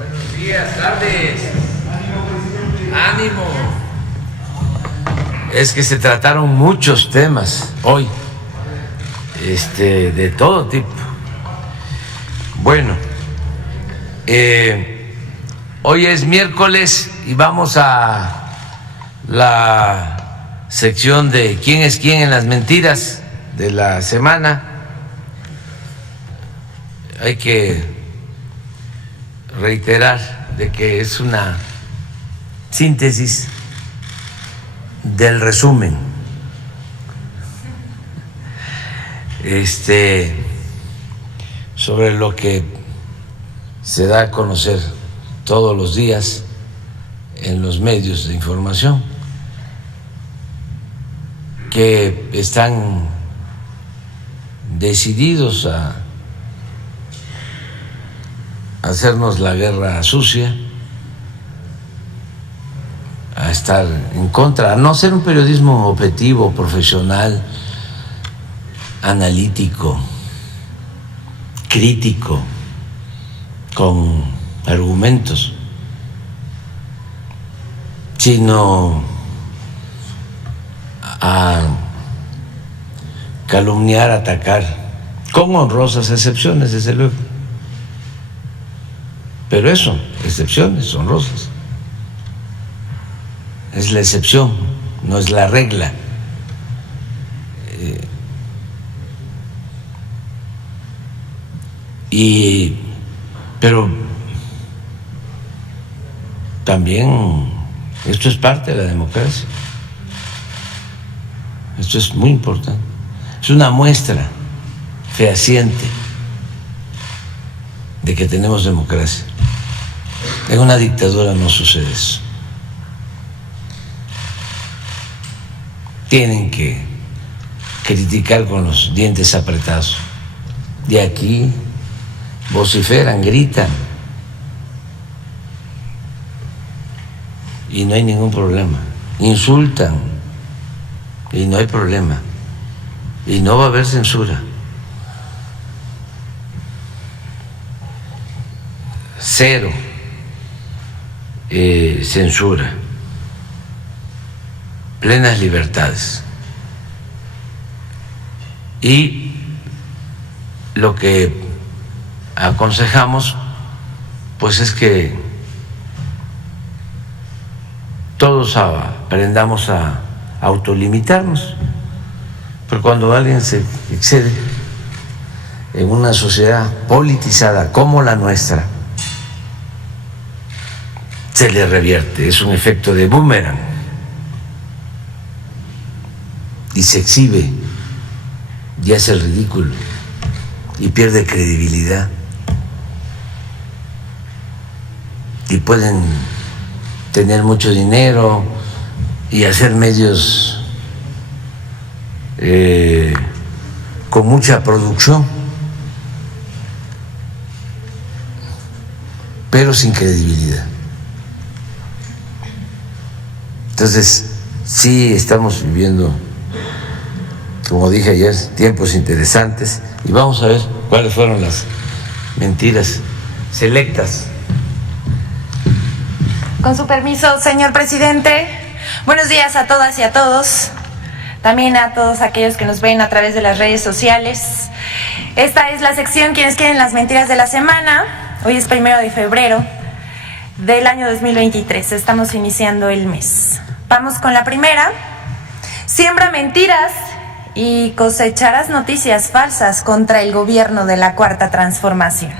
Buenos días, tardes. Ánimo. Es que se trataron muchos temas hoy, de todo tipo. Bueno, hoy es miércoles y vamos a la sección de quién es quién en las mentiras de la semana. Hay que reiterar de que es una síntesis del resumen sobre lo que se da a conocer todos los días en los medios de información, que están decididos a hacernos la guerra sucia, a estar en contra, a no hacer un periodismo objetivo, profesional, analítico, crítico, con argumentos, sino a calumniar, atacar, con honrosas excepciones, desde luego. Pero eso, excepciones honrosas. Es la excepción, no es la regla. Pero también esto es parte de la democracia. Esto es muy importante. Es una muestra fehaciente de que tenemos democracia. En una dictadura no sucede eso. Tienen que criticar con los dientes apretados. De aquí vociferan, gritan, y no hay ningún problema. Insultan y no hay problema. Y no va a haber censura. Cero censura. Plenas libertades. Y lo que aconsejamos pues es que todos aprendamos a autolimitarnos, pero cuando alguien se excede en una sociedad politizada como la nuestra, se le revierte, es un efecto de boomerang y se exhibe y hace el ridículo y pierde credibilidad. Y pueden tener mucho dinero y hacer medios con mucha producción, pero sin credibilidad. Entonces, sí estamos viviendo, como dije ayer, tiempos interesantes, y vamos a ver cuáles fueron las mentiras selectas. Con su permiso, señor presidente, buenos días a todas y a todos, también a todos aquellos que nos ven a través de las redes sociales. Esta es la sección Quienes quieren las mentiras de la semana. Hoy es 1 de febrero del año 2023, estamos iniciando el mes. Vamos con la primera. Siembra mentiras y cosecharás noticias falsas contra el gobierno de la Cuarta Transformación.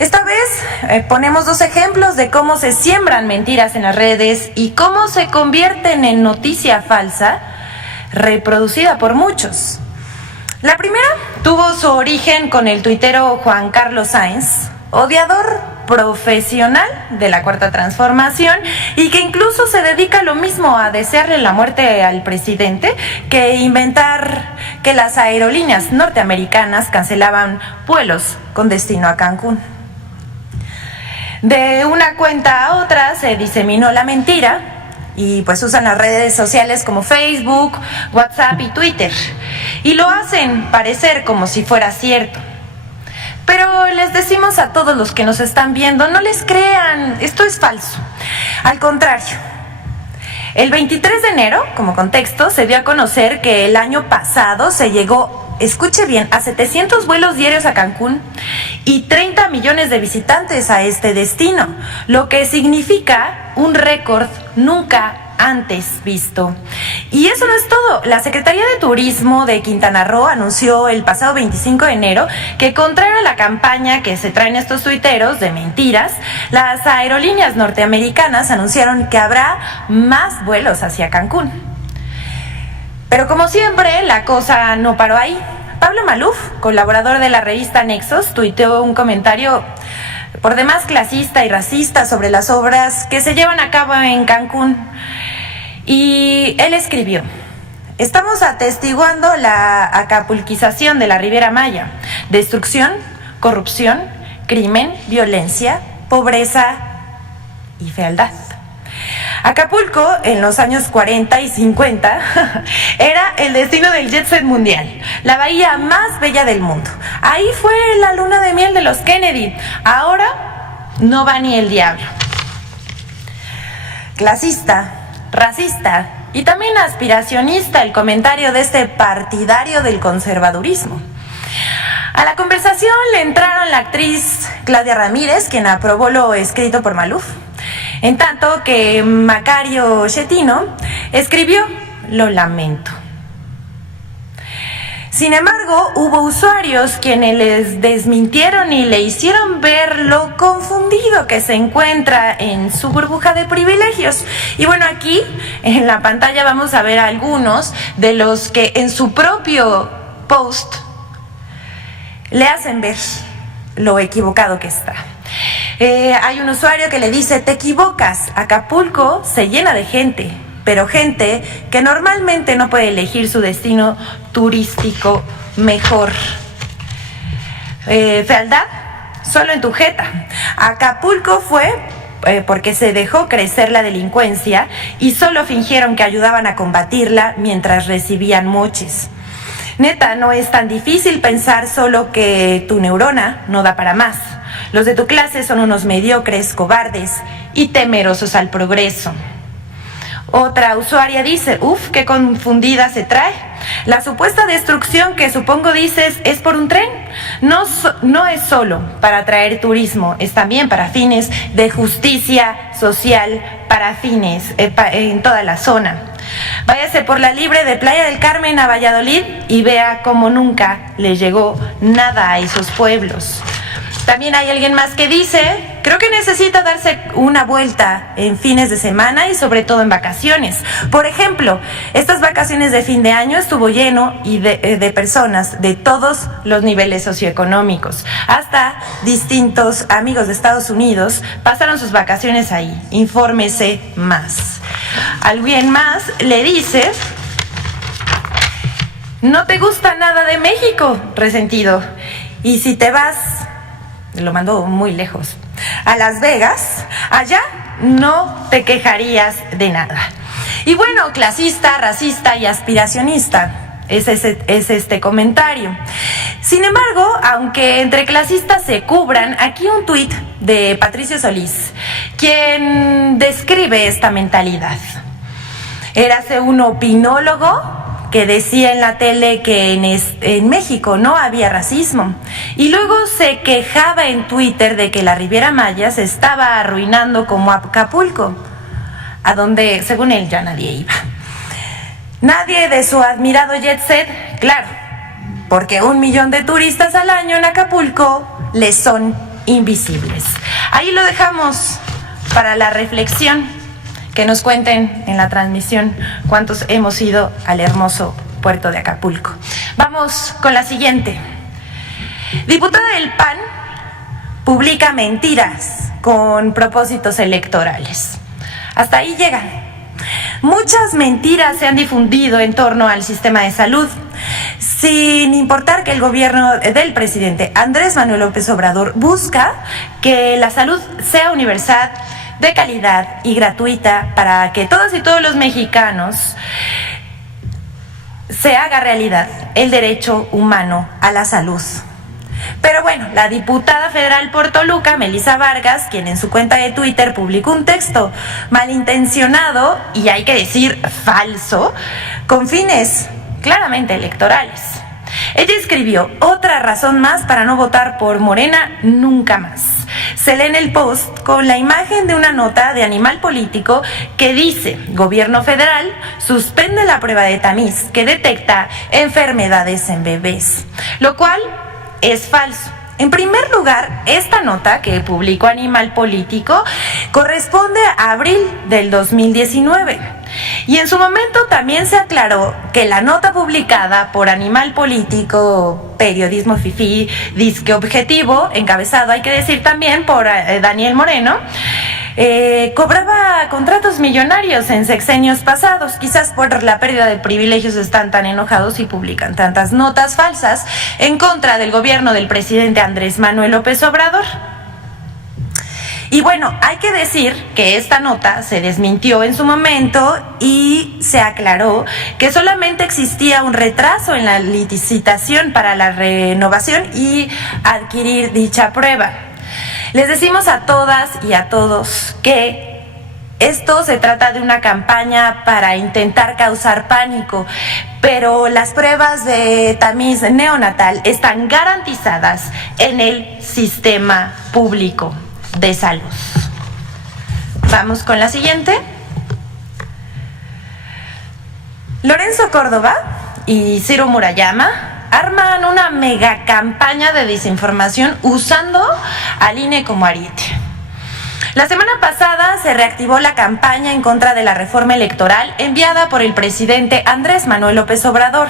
Esta vez ponemos dos ejemplos de cómo se siembran mentiras en las redes y cómo se convierten en noticia falsa reproducida por muchos. La primera tuvo su origen con el tuitero Juan Carlos Sáenz, odiador profesional de la Cuarta Transformación y que incluso se dedica lo mismo a desearle la muerte al presidente que inventar que las aerolíneas norteamericanas cancelaban vuelos con destino a Cancún. De una cuenta a otra se diseminó la mentira y pues usan las redes sociales como Facebook, WhatsApp y Twitter y lo hacen parecer como si fuera cierto. Pero les decimos a todos los que nos están viendo, no les crean, esto es falso. Al contrario, el 23 de enero, como contexto, se dio a conocer que el año pasado se llegó, escuche bien, a 700 vuelos diarios a Cancún y 30 millones de visitantes a este destino, lo que significa un récord nunca antes visto. Y eso no es todo. La Secretaría de Turismo de Quintana Roo anunció el pasado 25 de enero que, contrario a la campaña que se traen estos tuiteros de mentiras, las aerolíneas norteamericanas anunciaron que habrá más vuelos hacia Cancún. Pero como siempre, la cosa no paró ahí. Pablo Maluf, colaborador de la revista Nexos, tuiteó un comentario por demás clasista y racista sobre las obras que se llevan a cabo en Cancún. Y él escribió: estamos atestiguando la acapulquización de la Riviera Maya, destrucción, corrupción, crimen, violencia, pobreza y fealdad. Acapulco, en los años 40 y 50, era el destino del jet set mundial, la bahía más bella del mundo. Ahí fue la luna de miel de los Kennedy. Ahora no va ni el diablo. Clasista, racista y también aspiracionista el comentario de este partidario del conservadurismo. A la conversación le entraron la actriz Claudia Ramírez, quien aprobó lo escrito por Maluf, en tanto que Macario Schettino escribió: lo lamento. Sin embargo, hubo usuarios quienes les desmintieron y le hicieron ver lo confundido que se encuentra en su burbuja de privilegios. Y bueno, aquí en la pantalla vamos a ver algunos de los que en su propio post le hacen ver lo equivocado que está. Hay un usuario que le dice: te equivocas, Acapulco se llena de gente, pero gente que normalmente no puede elegir su destino turístico mejor. Fealdad, solo en tu jeta. Acapulco fue porque se dejó crecer la delincuencia y solo fingieron que ayudaban a combatirla mientras recibían moches. Neta, no es tan difícil pensar, solo que tu neurona no da para más. Los de tu clase son unos mediocres, cobardes y temerosos al progreso. Otra usuaria dice: uf, qué confundida se trae. La supuesta destrucción que supongo dices es por un tren. No es solo para atraer turismo, es también para fines de justicia social, para fines en toda la zona. Váyase por la libre de Playa del Carmen a Valladolid y vea cómo nunca le llegó nada a esos pueblos. También hay alguien más que dice: creo que necesita darse una vuelta en fines de semana y sobre todo en vacaciones. Por ejemplo, estas vacaciones de fin de año estuvo lleno de personas de todos los niveles socioeconómicos. Hasta distintos amigos de Estados Unidos pasaron sus vacaciones ahí. Infórmese más. Alguien más le dice: no te gusta nada de México, resentido. Y si te vas, lo mandó muy lejos, a Las Vegas, allá no te quejarías de nada. Y bueno, clasista, racista y aspiracionista es este comentario. Sin embargo, aunque entre clasistas se cubran, aquí un tuit de Patricio Solís, quien describe esta mentalidad. Érase un opinólogo que decía en la tele que en México no había racismo, y luego se quejaba en Twitter de que la Riviera Maya se estaba arruinando como Acapulco, a donde, según él, ya nadie iba. Nadie de su admirado jet set, claro, porque 1 millón de turistas al año en Acapulco les son invisibles. Ahí lo dejamos para la reflexión. Que nos cuenten en la transmisión cuántos hemos ido al hermoso puerto de Acapulco. Vamos con la siguiente. Diputada del PAN publica mentiras con propósitos electorales. Hasta ahí llegan. Muchas mentiras se han difundido en torno al sistema de salud, sin importar que el gobierno del presidente Andrés Manuel López Obrador busca que la salud sea universal, de calidad y gratuita, para que todas y todos los mexicanos se haga realidad el derecho humano a la salud. Pero bueno, la diputada federal por Toluca, Melissa Vargas, quien en su cuenta de Twitter publicó un texto malintencionado y hay que decir falso, con fines claramente electorales. Ella escribió: otra razón más para no votar por Morena nunca más. Se lee en el post con la imagen de una nota de Animal Político que dice: gobierno federal suspende la prueba de tamiz que detecta enfermedades en bebés, lo cual es falso. En primer lugar, esta nota que publicó Animal Político corresponde a abril del 2019. Y en su momento también se aclaró que la nota publicada por Animal Político, periodismo fifí, disque objetivo, encabezado, hay que decir también, por Daniel Moreno, cobraba contratos millonarios en sexenios pasados. Quizás por la pérdida de privilegios están tan enojados y publican tantas notas falsas en contra del gobierno del presidente Andrés Manuel López Obrador. Y bueno, hay que decir que esta nota se desmintió en su momento y se aclaró que solamente existía un retraso en la licitación para la renovación y adquirir dicha prueba. Les decimos a todas y a todos que esto se trata de una campaña para intentar causar pánico, pero las pruebas de tamiz neonatal están garantizadas en el sistema público de salud. Vamos con la siguiente. Lorenzo Córdoba y Ciro Murayama arman una mega campaña de desinformación usando al INE como ariete. La semana pasada se reactivó la campaña en contra de la reforma electoral enviada por el presidente Andrés Manuel López Obrador,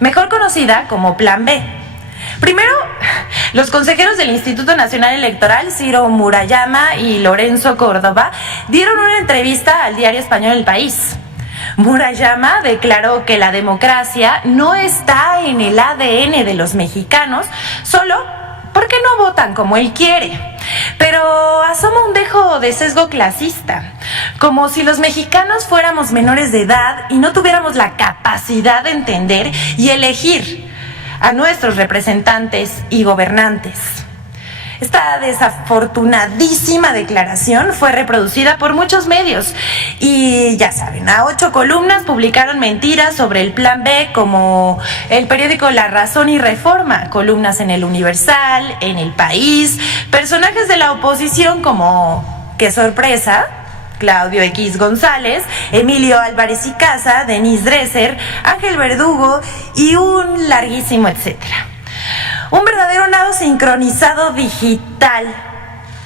mejor conocida como Plan B. Primero, los consejeros del Instituto Nacional Electoral, Ciro Murayama y Lorenzo Córdoba, dieron una entrevista al diario español El País. Murayama declaró que la democracia no está en el ADN de los mexicanos, solo porque no votan como él quiere. Pero asoma un dejo de sesgo clasista, como si los mexicanos fuéramos menores de edad y no tuviéramos la capacidad de entender y elegir a nuestros representantes y gobernantes. Esta desafortunadísima declaración fue reproducida por muchos medios y ya saben, a 8 columnas publicaron mentiras sobre el Plan B, como el periódico La Razón y Reforma, columnas en El Universal, en El País, personajes de la oposición como, qué sorpresa, Claudio X González, Emilio Álvarez y Casa, Denise Dresser, Ángel Verdugo y un larguísimo etcétera. Un verdadero nado sincronizado digital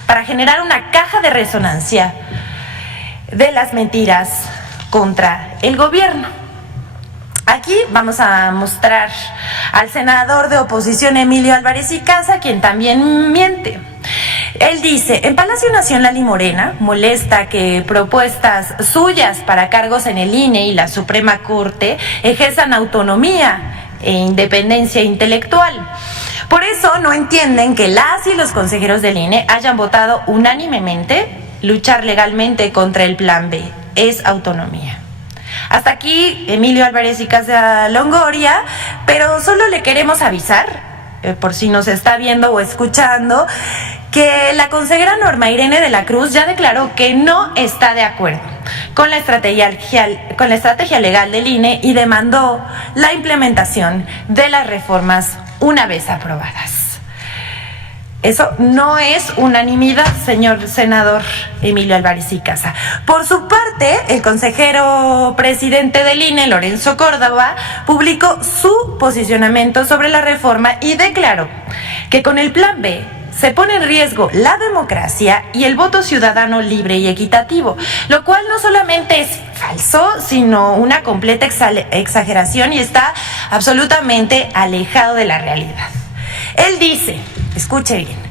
para generar una caja de resonancia de las mentiras contra el gobierno. Aquí vamos a mostrar al senador de oposición Emilio Álvarez y Casa, quien también miente. Él dice: en Palacio Nacional y Morena molesta que propuestas suyas para cargos en el INE y la Suprema Corte ejerzan autonomía e independencia intelectual. Por eso no entienden que las y los consejeros del INE hayan votado unánimemente luchar legalmente contra el Plan B. Es autonomía. Hasta aquí Emilio Álvarez y Casa Longoria, pero solo le queremos avisar, por si nos está viendo o escuchando, que la consejera Norma Irene de la Cruz ya declaró que no está de acuerdo con la estrategia legal del INE y demandó la implementación de las reformas una vez aprobadas. Eso no es unanimidad, señor senador Emilio Álvarez y Casa. Por su parte, el consejero presidente del INE, Lorenzo Córdoba, publicó su posicionamiento sobre la reforma y declaró que con el Plan B se pone en riesgo la democracia y el voto ciudadano libre y equitativo, lo cual no solamente es falso, sino una completa exageración y está absolutamente alejado de la realidad. Él dice, escuche bien,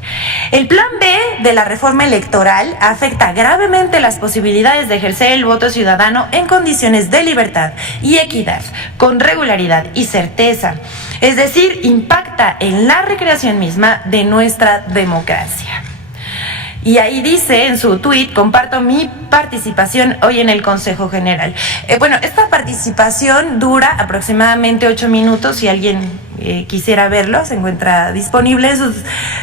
el Plan B de la reforma electoral afecta gravemente las posibilidades de ejercer el voto ciudadano en condiciones de libertad y equidad, con regularidad y certeza. Es decir, impacta en la recreación misma de nuestra democracia. Y ahí dice en su tuit: comparto mi participación hoy en el Consejo General. Bueno, esta participación dura aproximadamente 8 minutos. Si alguien quisiera verlo, se encuentra disponible en sus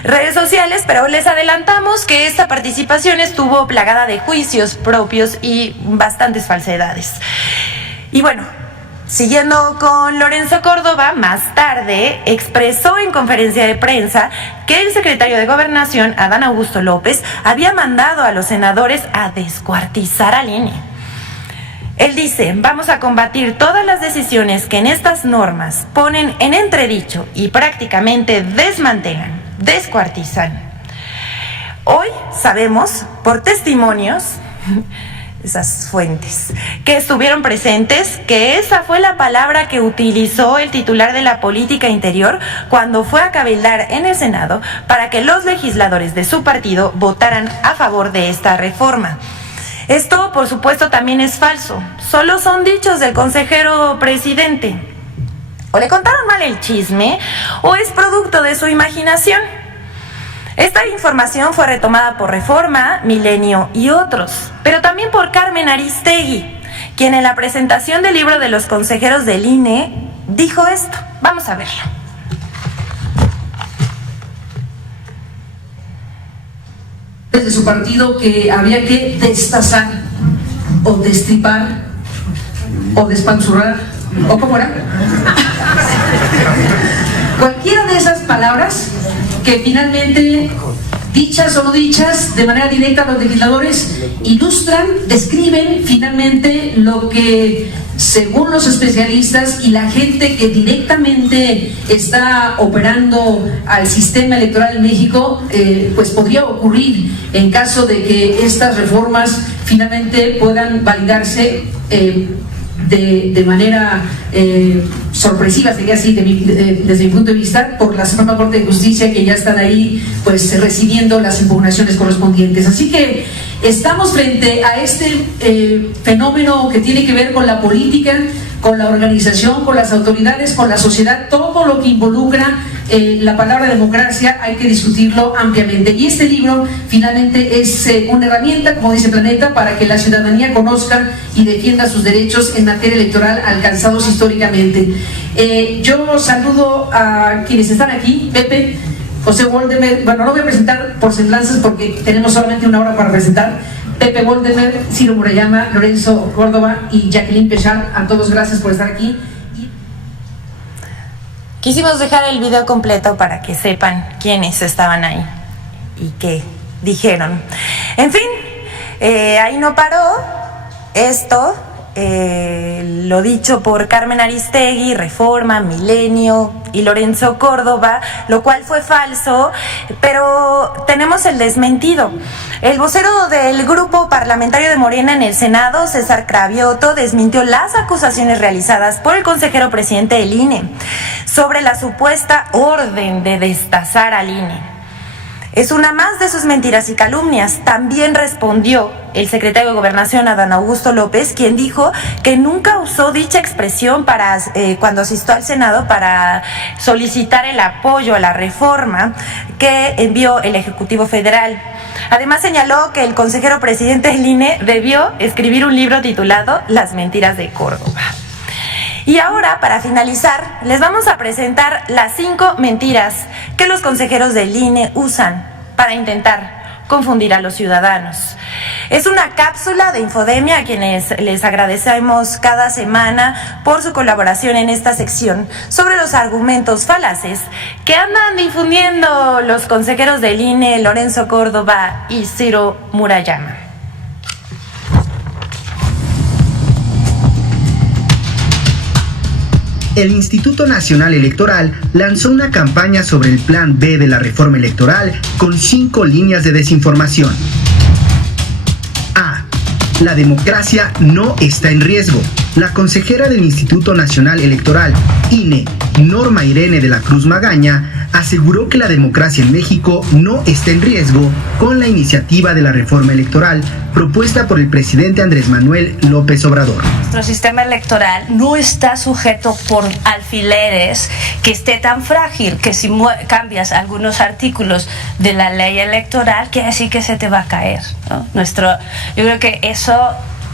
redes sociales, pero les adelantamos que esta participación estuvo plagada de juicios propios y bastantes falsedades. Y bueno, siguiendo con Lorenzo Córdoba, más tarde expresó en conferencia de prensa que el secretario de Gobernación, Adán Augusto López, había mandado a los senadores a descuartizar al INE. Él dice: vamos a combatir todas las decisiones que en estas normas ponen en entredicho y prácticamente desmantelan, descuartizan. Hoy sabemos, por testimonios, esas fuentes que estuvieron presentes, que esa fue la palabra que utilizó el titular de la Política Interior cuando fue a cabildar en el Senado para que los legisladores de su partido votaran a favor de esta reforma. Esto, por supuesto, también es falso. Solo son dichos del consejero presidente. O le contaron mal el chisme, o es producto de su imaginación. Esta información fue retomada por Reforma, Milenio y otros, pero también por Carmen Aristegui, quien en la presentación del libro de los consejeros del INE dijo esto. Vamos a verlo. Desde su partido que había que destazar o destripar o despanzurrar, ¿o cómo era? Cualquiera de esas palabras que finalmente, dichas o no dichas, de manera directa los legisladores ilustran, describen finalmente lo que, según los especialistas y la gente que directamente está operando al sistema electoral en México, pues podría ocurrir en caso de que estas reformas finalmente puedan validarse de manera sorpresiva, sería así desde mi punto de vista, por la Suprema Corte de Justicia, que ya están ahí pues recibiendo las impugnaciones correspondientes. Así que estamos frente a este fenómeno que tiene que ver con la política, con la organización, con las autoridades, con la sociedad, todo lo que involucra la palabra democracia hay que discutirlo ampliamente. Y este libro finalmente es una herramienta, como dice Planeta, para que la ciudadanía conozca y defienda sus derechos en materia electoral alcanzados históricamente. Yo saludo a quienes están aquí: Pepe, José Woldemer. Bueno, no voy a presentar por semblanzas porque tenemos solamente una hora para presentar. Pepe Woldemer, Ciro Murayama, Lorenzo Córdoba y Jacqueline Pechard, a todos gracias por estar aquí. Quisimos dejar el video completo para que sepan quiénes estaban ahí y qué dijeron. En fin, ahí no paró esto. Lo dicho por Carmen Aristegui, Reforma, Milenio y Lorenzo Córdoba, lo cual fue falso, pero tenemos el desmentido. El vocero del grupo parlamentario de Morena en el Senado, César Cravioto, desmintió las acusaciones realizadas por el consejero presidente del INE sobre la supuesta orden de destazar al INE. Es una más de sus mentiras y calumnias. También respondió el secretario de Gobernación, Adán Augusto López, quien dijo que nunca usó dicha expresión cuando asistió al Senado para solicitar el apoyo a la reforma que envió el Ejecutivo Federal. Además señaló que el consejero presidente del INE debió escribir un libro titulado Las mentiras de Córdoba. Y ahora, para finalizar, les vamos a presentar las 5 mentiras que los consejeros del INE usan para intentar confundir a los ciudadanos. Es una cápsula de Infodemia a quienes les agradecemos cada semana por su colaboración en esta sección sobre los argumentos falaces que andan difundiendo los consejeros del INE, Lorenzo Córdoba y Ciro Murayama. El Instituto Nacional Electoral lanzó una campaña sobre el Plan B de la reforma electoral con 5 líneas de desinformación. A. La democracia no está en riesgo. La consejera del Instituto Nacional Electoral, INE, Norma Irene de la Cruz Magaña, aseguró que la democracia en México no está en riesgo con la iniciativa de la reforma electoral propuesta por el presidente Andrés Manuel López Obrador. Nuestro sistema electoral no está sujeto por alfileres que esté tan frágil que si cambias algunos artículos de la ley electoral, quiere decir que se te va a caer, ¿no? Yo creo que eso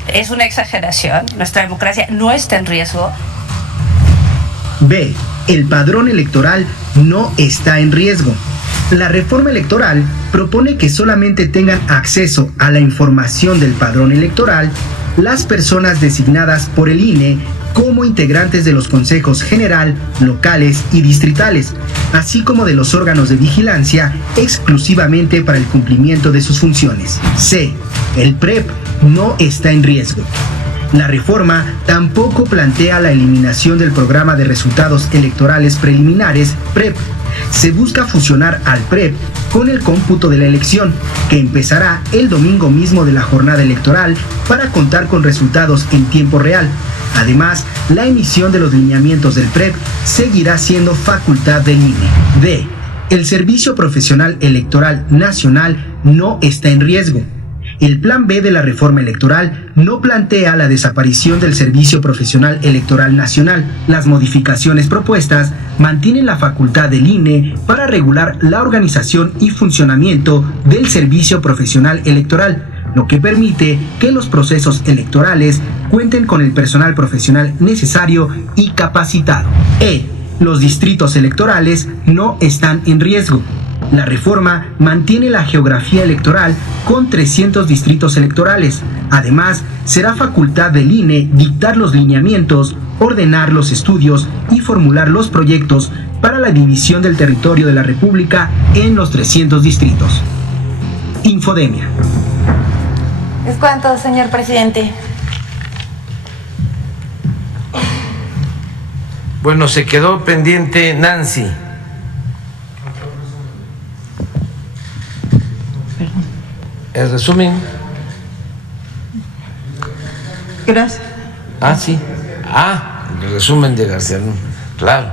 es una exageración. Nuestra democracia no está en riesgo. B. el padrón electoral no está en riesgo. La reforma electoral propone que solamente tengan acceso a la información del padrón electoral las personas designadas por el INE como integrantes de los consejos general, locales y distritales, así como de los órganos de vigilancia exclusivamente para el cumplimiento de sus funciones. C. El PREP no está en riesgo. La reforma tampoco plantea la eliminación del programa de resultados electorales preliminares PREP. Se busca fusionar al PREP con el cómputo de la elección, que empezará el domingo mismo de la jornada electoral para contar con resultados en tiempo real. Además, la emisión de los lineamientos del PREP seguirá siendo facultad del INE. D. El Servicio Profesional Electoral Nacional no está en riesgo. El Plan B de la reforma electoral no plantea la desaparición del Servicio Profesional Electoral Nacional. Las modificaciones propuestas mantienen la facultad del INE para regular la organización y funcionamiento del Servicio Profesional Electoral, lo que permite que los procesos electorales cuenten con el personal profesional necesario y capacitado. Los distritos electorales no están en riesgo. La reforma mantiene la geografía electoral con 300 distritos electorales. Además, será facultad del INE dictar los lineamientos, ordenar los estudios y formular los proyectos para la división del territorio de la República en los 300 distritos. Infodemia. Es cuanto, señor presidente. Bueno, se quedó pendiente Nancy. El resumen. Gracias. Sí. El resumen de García Luna. Claro.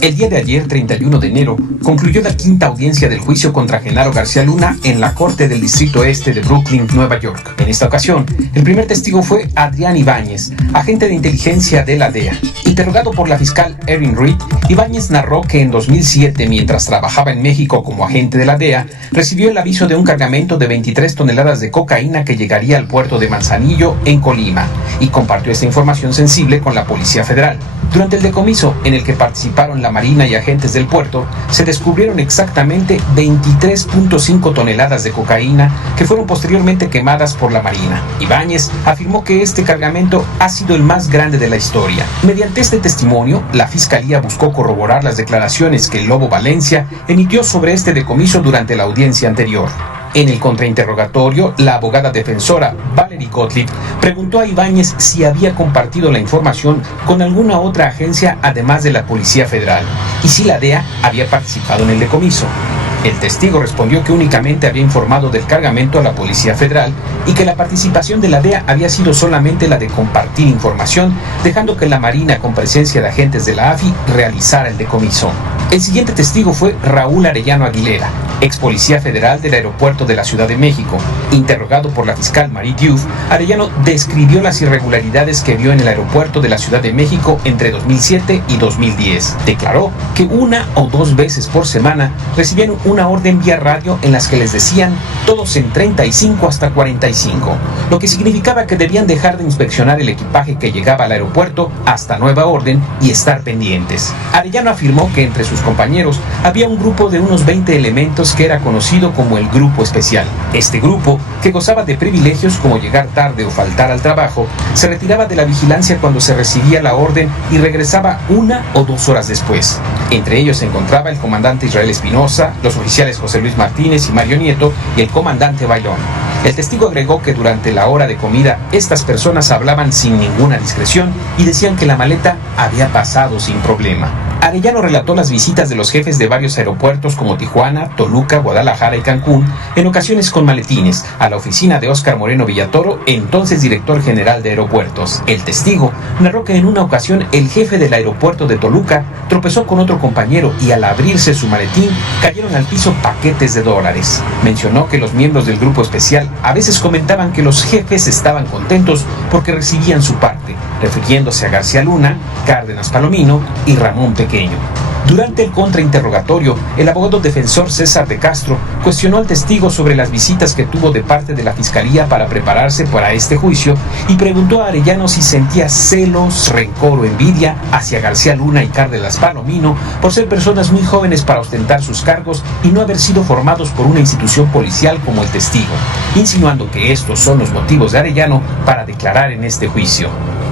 El día de ayer, 31 de enero, concluyó la quinta audiencia del juicio contra Genaro García Luna en la Corte del Distrito Este de Brooklyn, Nueva York. En esta ocasión, el primer testigo fue Adrián Ibáñez, agente de inteligencia de la DEA. Interrogado por la fiscal Erin Reed, Ibáñez narró que en 2007, mientras trabajaba en México como agente de la DEA, recibió el aviso de un cargamento de 23 toneladas de cocaína que llegaría al puerto de Manzanillo, en Colima, y compartió esta información sensible con la Policía Federal. Durante el decomiso, en el que participaron la Marina y agentes del puerto, se descubrieron exactamente 23.5 toneladas de cocaína que fueron posteriormente quemadas por la Marina. Ibáñez afirmó que este cargamento ha sido el más grande de la historia. Mediante este testimonio, la Fiscalía buscó corroborar las declaraciones que el Lobo Valencia emitió sobre este decomiso durante la audiencia anterior. En el contrainterrogatorio, la abogada defensora Valerie Gottlieb preguntó a Ibáñez si había compartido la información con alguna otra agencia además de la Policía Federal y si la DEA había participado en el decomiso. El testigo respondió que únicamente había informado del cargamento a la Policía Federal y que la participación de la DEA había sido solamente la de compartir información, dejando que la Marina, con presencia de agentes de la AFI, realizara el decomiso. El siguiente testigo fue Raúl Arellano Aguilera, ex policía federal del aeropuerto de la Ciudad de México. Interrogado por la fiscal Marie Diouf, Arellano describió las irregularidades que vio en el aeropuerto de la Ciudad de México entre 2007 y 2010. Declaró que 1 o 2 veces por semana recibían una orden vía radio en las que les decían todos en 35 hasta 45, lo que significaba que debían dejar de inspeccionar el equipaje que llegaba al aeropuerto hasta nueva orden y estar pendientes. Arellano afirmó que entre sus compañeros había un grupo de unos 20 elementos que era conocido como el Grupo Especial. Este grupo, que gozaba de privilegios como llegar tarde o faltar al trabajo, se retiraba de la vigilancia cuando se recibía la orden y regresaba 1 o 2 horas después. Entre ellos se encontraba el comandante Israel Espinosa, los oficiales José Luis Martínez y Mario Nieto y el comandante Bailón. El testigo agregó que durante la hora de comida estas personas hablaban sin ninguna discreción y decían que la maleta había pasado sin problema. Arellano relató las visitas de los jefes de varios aeropuertos como Tijuana, Toluca, Guadalajara y Cancún, en ocasiones con maletines, a la oficina de Óscar Moreno Villatoro, entonces director general de aeropuertos. El testigo narró que en una ocasión el jefe del aeropuerto de Toluca tropezó con otro compañero y al abrirse su maletín cayeron al piso paquetes de dólares. Mencionó que los miembros del Grupo Especial a veces comentaban que los jefes estaban contentos porque recibían su parte, refiriéndose a García Luna, Cárdenas Palomino y Ramón Pequeño. Durante el contrainterrogatorio, el abogado defensor César de Castro cuestionó al testigo sobre las visitas que tuvo de parte de la Fiscalía para prepararse para este juicio y preguntó a Arellano si sentía celos, rencor o envidia hacia García Luna y Cárdenas Palomino por ser personas muy jóvenes para ostentar sus cargos y no haber sido formados por una institución policial como el testigo, insinuando que estos son los motivos de Arellano para declarar en este juicio.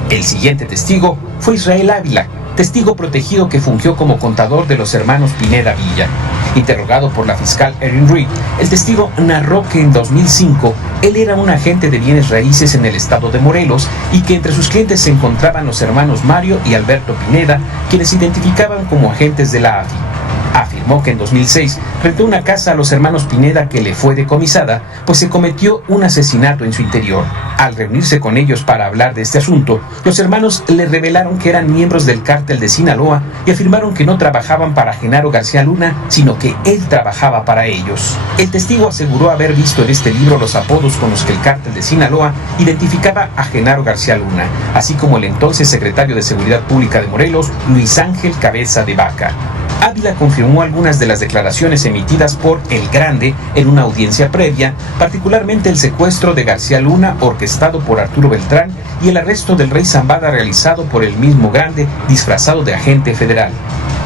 El siguiente testigo fue Israel Ávila, testigo protegido que fungió como contador de los hermanos Pineda Villa. Interrogado por la fiscal Erin Reed, el testigo narró que en 2005 él era un agente de bienes raíces en el estado de Morelos y que entre sus clientes se encontraban los hermanos Mario y Alberto Pineda, quienes se identificaban como agentes de la AFI. Afirmó que en 2006 rentó una casa a los hermanos Pineda que le fue decomisada, pues se cometió un asesinato en su interior. Al reunirse con ellos para hablar de este asunto, los hermanos le revelaron que eran miembros del cártel de Sinaloa y afirmaron que no trabajaban para Genaro García Luna, sino que él trabajaba para ellos. El testigo aseguró haber visto en este libro los apodos con los que el cártel de Sinaloa identificaba a Genaro García Luna, así como el entonces secretario de Seguridad Pública de Morelos, Luis Ángel Cabeza de Vaca. Ávila confirmó algunas de las declaraciones emitidas por El Grande en una audiencia previa, particularmente el secuestro de García Luna orquestado por Arturo Beltrán y el arresto del rey Zambada realizado por el mismo Grande disfrazado de agente federal.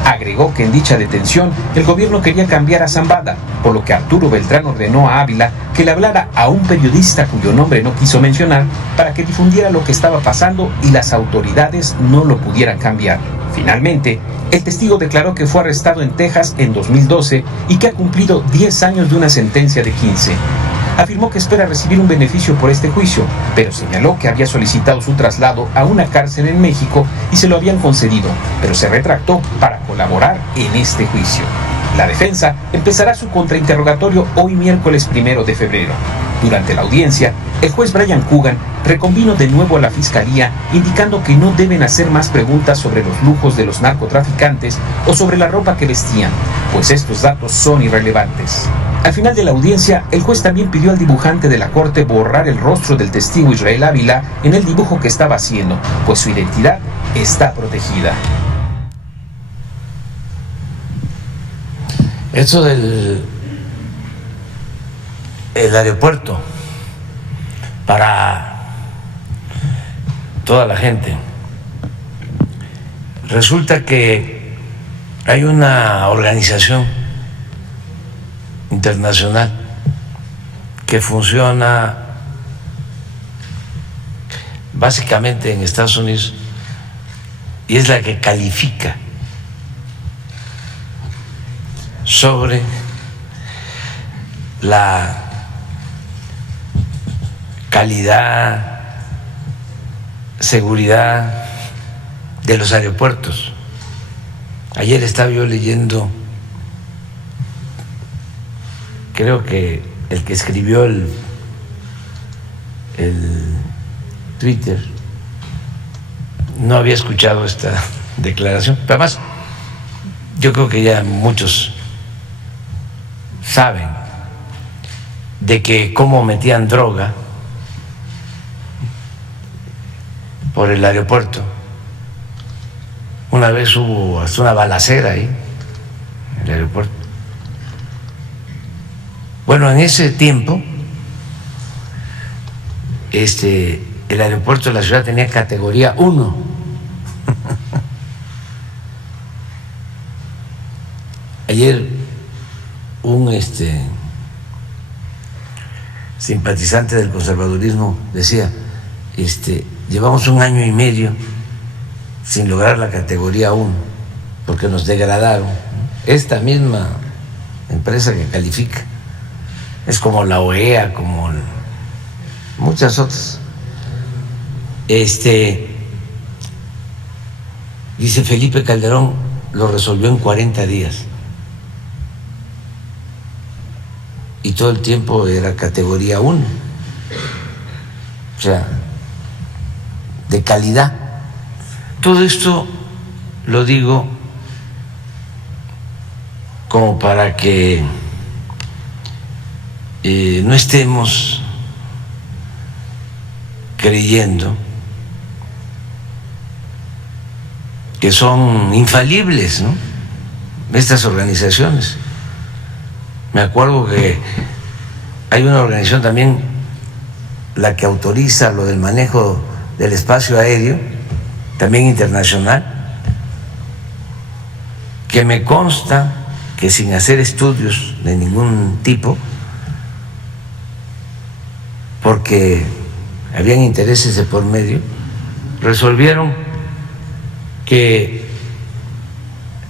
Agregó que en dicha detención el gobierno quería cambiar a Zambada, por lo que Arturo Beltrán ordenó a Ávila que le hablara a un periodista cuyo nombre no quiso mencionar para que difundiera lo que estaba pasando y las autoridades no lo pudieran cambiar. Finalmente, el testigo declaró que fue arrestado en Texas en 2012 y que ha cumplido 10 años de una sentencia de 15. Afirmó que espera recibir un beneficio por este juicio, pero señaló que había solicitado su traslado a una cárcel en México y se lo habían concedido, pero se retractó para colaborar en este juicio. La defensa empezará su contrainterrogatorio hoy miércoles 1 de febrero. Durante la audiencia, el juez Brian Coogan reconvino de nuevo a la fiscalía, indicando que no deben hacer más preguntas sobre los lujos de los narcotraficantes o sobre la ropa que vestían, pues estos datos son irrelevantes. Al final de la audiencia, el juez también pidió al dibujante de la corte borrar el rostro del testigo Israel Ávila en el dibujo que estaba haciendo, pues su identidad está protegida. Eso del aeropuerto para toda la gente. Resulta que hay una organización internacional que funciona básicamente en Estados Unidos y es la que califica sobre la calidad, seguridad de los aeropuertos. Ayer estaba yo leyendo, creo que el que escribió el Twitter no había escuchado esta declaración, pero además yo creo que ya muchos saben de que cómo metían droga por el aeropuerto. Una vez hubo hasta una balacera ahí en el aeropuerto. Bueno, en ese tiempo el aeropuerto de la ciudad tenía categoría 1. Ayer un simpatizante del conservadurismo decía, llevamos 1 año y medio sin lograr la categoría 1 porque nos degradaron. Esta misma empresa que califica es como la OEA, como muchas otras. Dice Felipe Calderón lo resolvió en 40 días. Y todo el tiempo era categoría 1, o sea, de calidad. Todo esto lo digo como para que no estemos creyendo que son infalibles, ¿no? Estas organizaciones. Me acuerdo que hay una organización también, la que autoriza lo del manejo del espacio aéreo, también internacional, que me consta que sin hacer estudios de ningún tipo, porque habían intereses de por medio, resolvieron que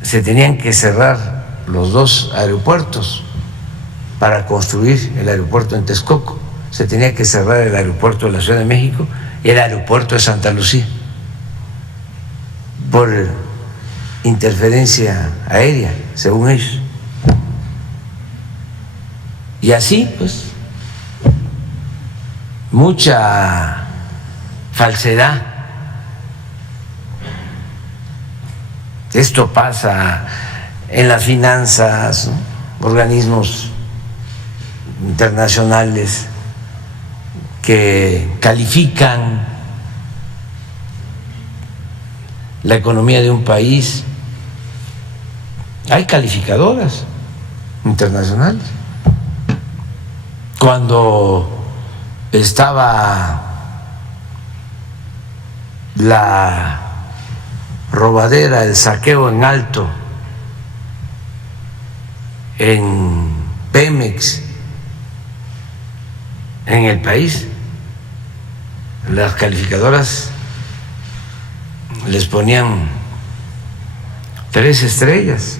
se tenían que cerrar los dos aeropuertos para construir el aeropuerto en Texcoco. Se tenía que cerrar el aeropuerto de la Ciudad de México y el aeropuerto de Santa Lucía por interferencia aérea, según ellos. Y así, pues, mucha falsedad. Esto pasa en las finanzas, ¿no? Organismos internacionales que califican la economía de un país. Hay calificadoras internacionales. Cuando estaba la robadera, el saqueo en alto en Pemex, en el país, las calificadoras les ponían 3 estrellas.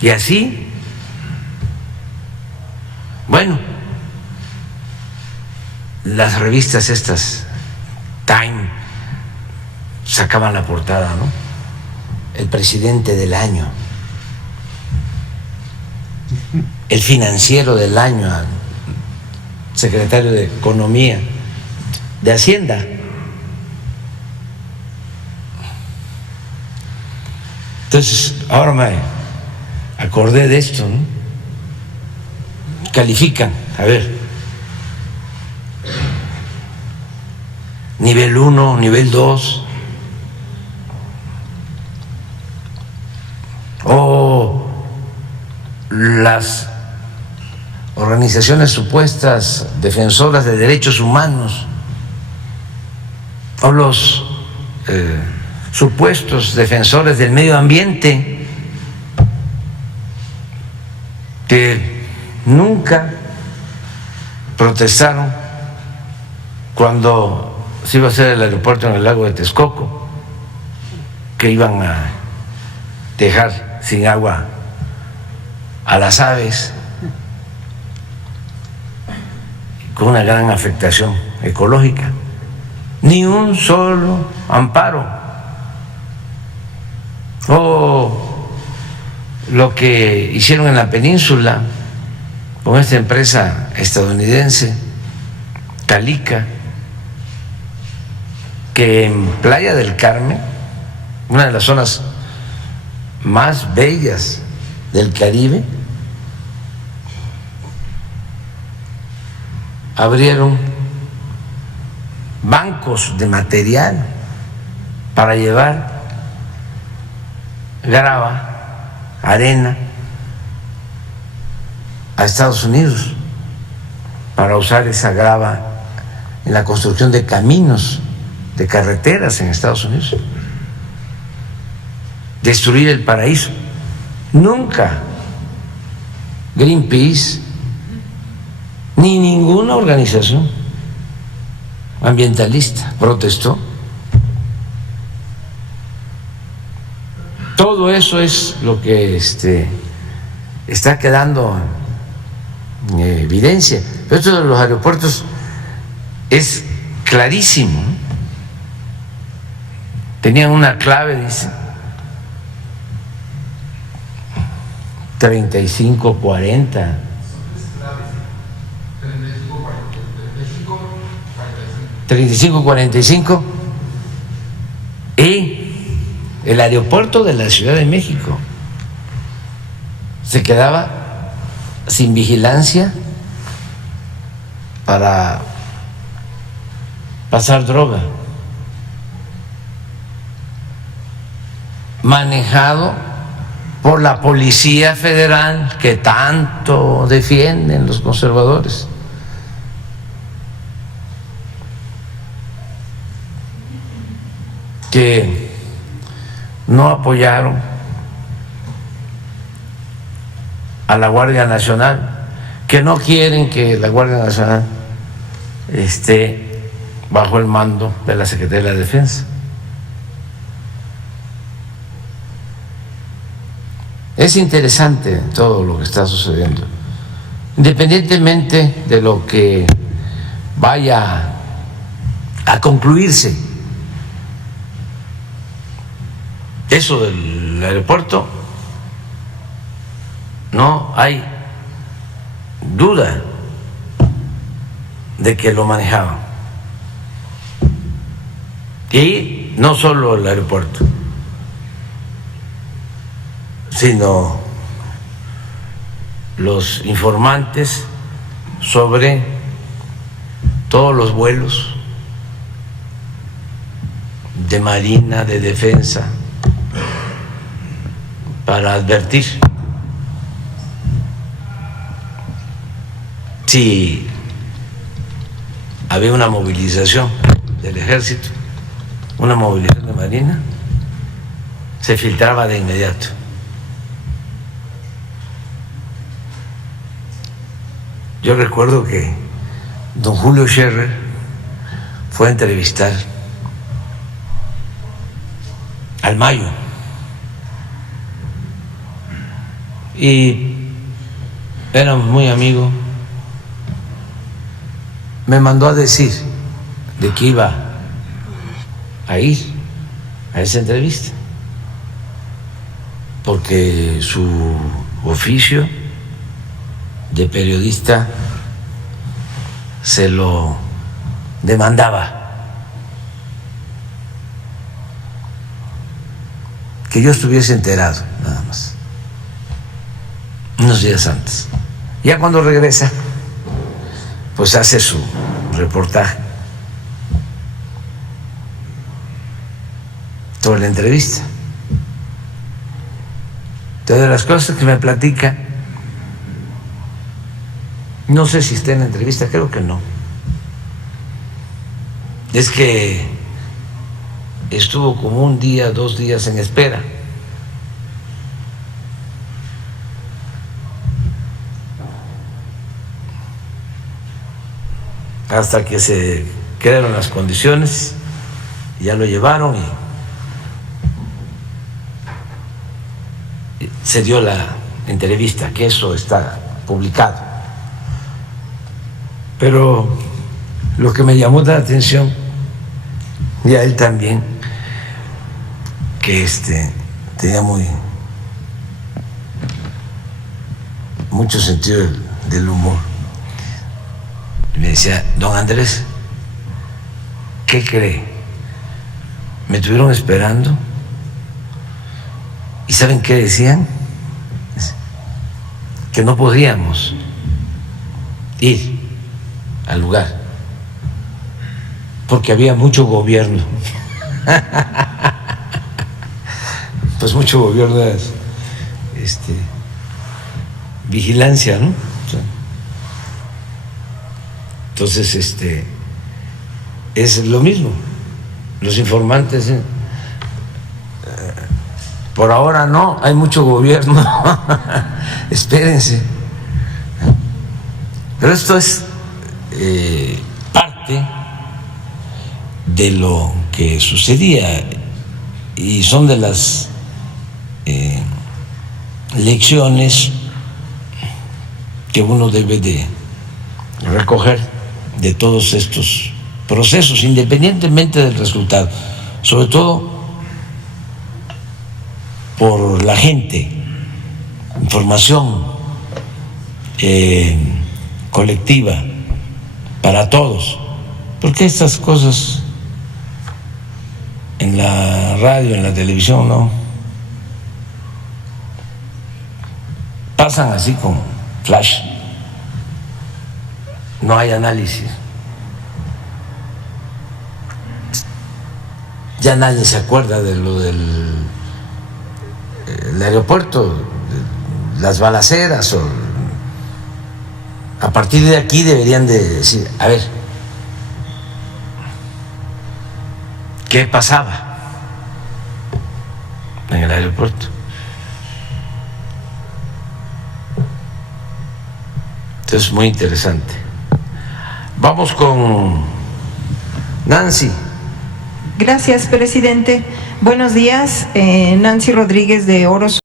Y así, bueno, las revistas estas, Time, sacaban la portada, ¿no? El presidente del año, el financiero del año, secretario de Economía, de Hacienda. Entonces, ahora me acordé de esto, ¿no? Califican, a ver, nivel 1, nivel 2, o las organizaciones supuestas defensoras de derechos humanos, o los supuestos defensores del medio ambiente, que nunca protestaron cuando se iba a hacer el aeropuerto en el lago de Texcoco, que iban a dejar sin agua a las aves, con una gran afectación ecológica. Ni un solo amparo. O lo que hicieron en la península con esta empresa estadounidense, Calica, que en Playa del Carmen, una de las zonas más bellas del Caribe, abrieron bancos de material para llevar grava, arena a Estados Unidos, para usar esa grava en la construcción de caminos, de carreteras en Estados Unidos. Destruir el paraíso. Nunca Greenpeace ni ninguna organización ambientalista protestó. Todo eso es lo que está quedando en evidencia. Pero esto de los aeropuertos es clarísimo. Tenían una clave, dice, 3540. 3545 y el aeropuerto de la Ciudad de México se quedaba sin vigilancia para pasar droga, manejado por la Policía Federal que tanto defienden los conservadores. Que no apoyaron a la Guardia Nacional, que no quieren que la Guardia Nacional esté bajo el mando de la Secretaría de la Defensa. Es interesante todo lo que está sucediendo, independientemente de lo que vaya a concluirse. Eso del aeropuerto, no hay duda de que lo manejaban. Y no solo el aeropuerto, sino los informantes sobre todos los vuelos de Marina, de Defensa, para advertir si había una movilización del Ejército, una movilización de Marina, se filtraba de inmediato. Yo recuerdo que don Julio Scherer fue a entrevistar al Mayo y éramos muy amigos. Me mandó a decir de que iba a ir a esa entrevista porque su oficio de periodista se lo demandaba, que yo estuviese enterado, nada más, unos días antes. Ya cuando regresa, pues hace su reportaje sobre la entrevista. Entonces, de las cosas que me platica, no sé si está en la entrevista, creo que no, es que estuvo como un día, 2 días en espera. Hasta que se crearon las condiciones, ya lo llevaron y se dio la entrevista, que eso está publicado. Pero lo que me llamó la atención, y a él también, que tenía mucho sentido del humor. Y me decía: don Andrés, ¿qué cree? Me estuvieron esperando y ¿saben qué decían? Que no podíamos ir al lugar porque había mucho gobierno. Pues mucho gobierno es vigilancia, ¿no? Entonces es lo mismo. Los informantes, por ahora no, hay mucho gobierno. Espérense. Pero esto es parte de lo que sucedía y son de las lecciones que uno debe de recoger de todos estos procesos, independientemente del resultado, sobre todo por la gente, información colectiva para todos, porque estas cosas en la radio, en la televisión, no pasan así con flash, no hay análisis. ya nadie se acuerda de lo del el aeropuerto, las balaceras, o a partir de aquí deberían de decir, a ver, ¿qué pasaba en el aeropuerto? Entonces, muy interesante. Vamos con Nancy. Gracias, presidente. Buenos días, Nancy Rodríguez de Oro